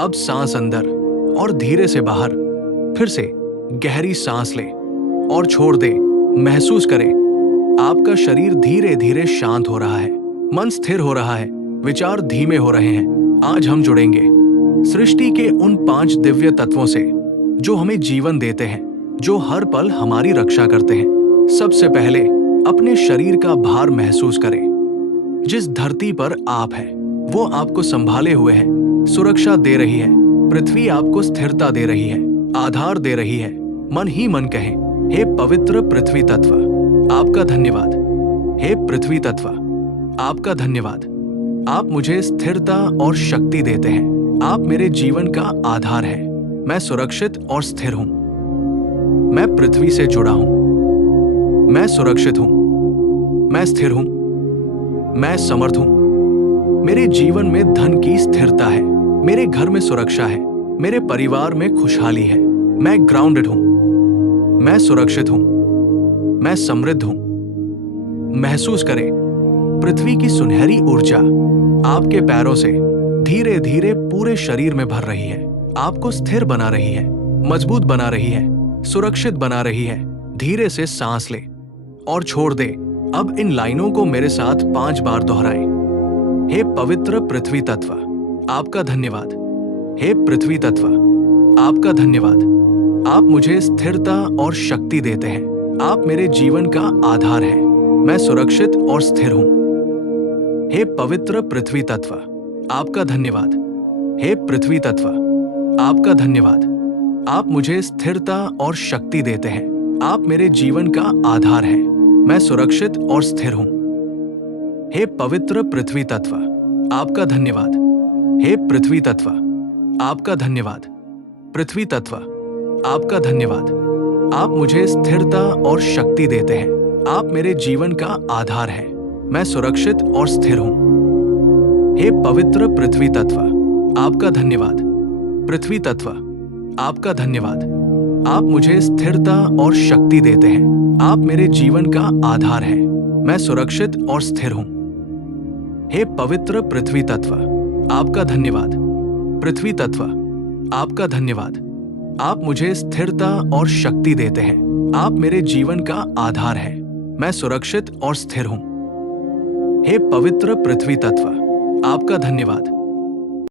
अब सांस अंदर और धीरे से बाहर। फिर से गहरी सांस ले और छोड़ दे। महसूस करें आपका शरीर धीरे धीरे शांत हो रहा है, मन स्थिर हो रहा है, विचार धीमे हो रहे हैं। आज हम जुड़ेंगे सृष्टि के उन 5 दिव्य तत्वों से जो हमें जीवन देते हैं, जो हर पल हमारी रक्षा करते हैं। सबसे पहले अपने शरीर का भार महसूस करें। जिस धरती पर आप हैं, वो आपको संभाले हुए है, सुरक्षा दे रही है। पृथ्वी आपको स्थिरता दे रही है, आधार दे रही है। मन ही मन कहें, हे पवित्र पृथ्वी तत्व, आपका धन्यवाद। हे पृथ्वी तत्व, आपका धन्यवाद। आप मुझे स्थिरता और शक्ति देते हैं। आप मेरे जीवन का आधार है। मैं सुरक्षित और स्थिर हूं। मैं पृथ्वी से जुड़ा हूं। मैं सुरक्षित हूं। मैं स्थिर हूं। मैं समर्थ हूं। मेरे जीवन में धन की स्थिरता है। मेरे घर में सुरक्षा है। मेरे परिवार में खुशहाली है। मैं ग्राउंडेड हूं। मैं सुरक्षित हूं। मैं समृद्ध हूं। महसूस करें पृथ्वी की सुनहरी ऊर्जा आपके पैरों से धीरे धीरे पूरे शरीर में भर रही है। आपको स्थिर बना रही है, मजबूत बना रही है, सुरक्षित बना रही है। धीरे से सांस ले और छोड़ दे। अब इन लाइनों को मेरे साथ 5 बार दोहराएं। हे पवित्र पृथ्वी तत्व, आपका धन्यवाद। हे पृथ्वी तत्व, आपका धन्यवाद। आप मुझे स्थिरता और शक्ति देते हैं। आप मेरे जीवन का आधार हैं। मैं सुरक्षित और स्थिर हूं। हे पवित्र पृथ्वी तत्व, आपका धन्यवाद। हे पृथ्वी तत्व, आपका धन्यवाद। आप मुझे स्थिरता और शक्ति देते हैं। आप मेरे जीवन का आधार हैं। मैं सुरक्षित और स्थिर हूं। हे पवित्र पृथ्वी तत्व, आपका धन्यवाद। हे पृथ्वी तत्व, आपका धन्यवाद। पृथ्वी तत्व, आपका धन्यवाद। आप मुझे स्थिरता और शक्ति देते हैं। आप मेरे जीवन का आधार हैं। मैं सुरक्षित और स्थिर हूं। हे पवित्र पृथ्वी तत्व, आपका धन्यवाद। पृथ्वी तत्व, आपका धन्यवाद। आप मुझे स्थिरता और शक्ति देते हैं। आप मेरे जीवन का आधार हैं। मैं सुरक्षित और स्थिर हूं। हे पवित्र पृथ्वी तत्व, आपका धन्यवाद। पृथ्वी तत्व, आपका धन्यवाद। आप मुझे स्थिरता और शक्ति देते हैं। आप मेरे जीवन का आधार हैं। मैं सुरक्षित और स्थिर हूं। हे पवित्र पृथ्वी तत्व, आपका धन्यवाद।